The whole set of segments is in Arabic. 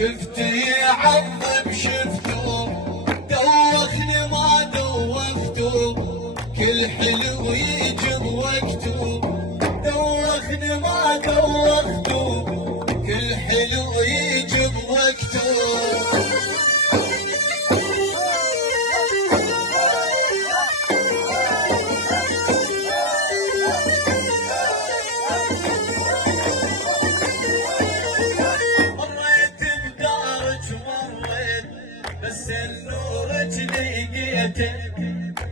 شفته يعظم شفته، دوخني ما دوخته، كل حلو يجي بوقته، دوخني ما دوخته، كل حلو يجي بوقته. بس النورج لقيته،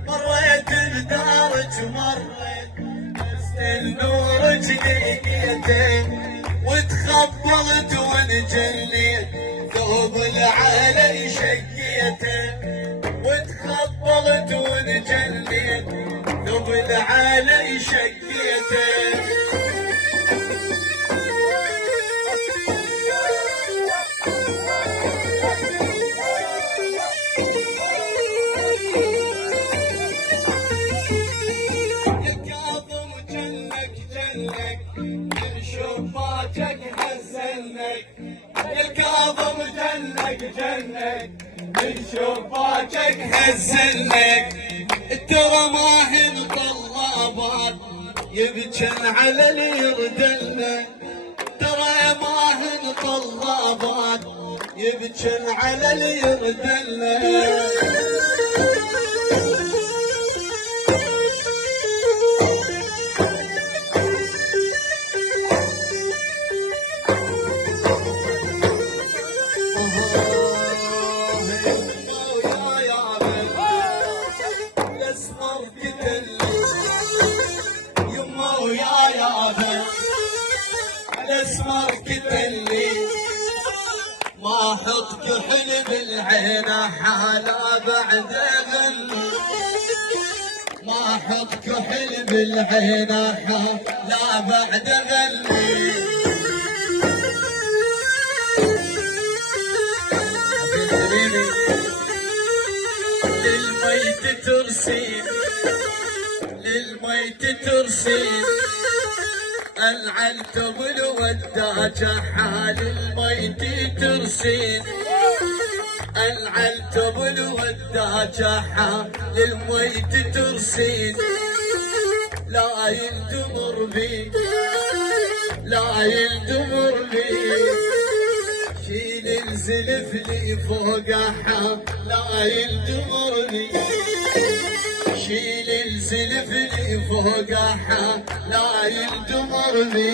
مريت بدارج مريت بس النورج لقيته، وتخبلت ونجليت ثوب العالي شقيته، وتخبلت ونجليت ثوب العالي شقيته. من شفاجك هزلك الكاظم جنك جنك، من شفاجك هزلك، ترى ما هن طلابات يبجن على اللي يردلك، ترى ما هن طلابات يبجن على اللي يردلك. الاسمر كتلي ما حط كحل بالعين حالا بعد غلي، ما حط كحل بالعين حالا بعد غلي. للميت ترسين للميت ترسين، العنتب الوداجة حال الميت ترسين، العنتب الوداجة حال الميت ترسين، لا يندمر بي لا يندمر بي، شيل الزلف لي فوقها لا يندمر بي، شيل الزلف لي فوقها لا يندمر بي.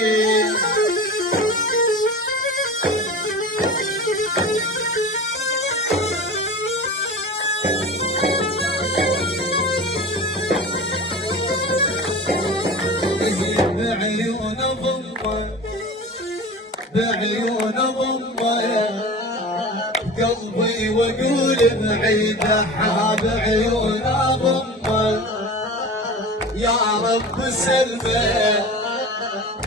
بعيون ضمه بعيون ضمه قلبي واقول بعيده بعيون ضمه، يا رب سلمه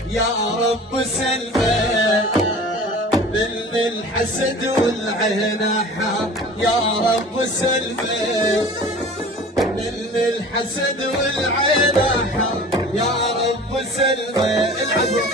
يا رب سلمه من الحسد والعناحه، يا رب سلمه من الحسد والعناحه، يا رب سلمه. العبوا